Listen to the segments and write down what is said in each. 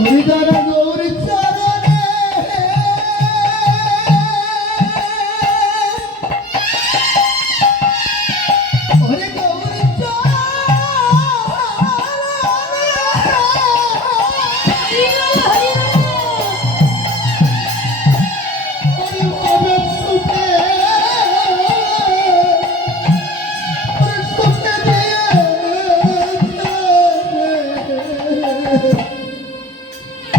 হৃদয়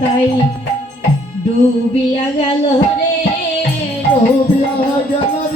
তাই ডুবিয়া গেল রে। ডুবিয়া গেল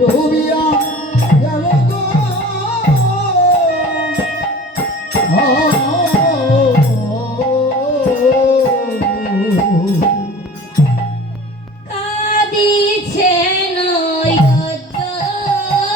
ডুবিয়া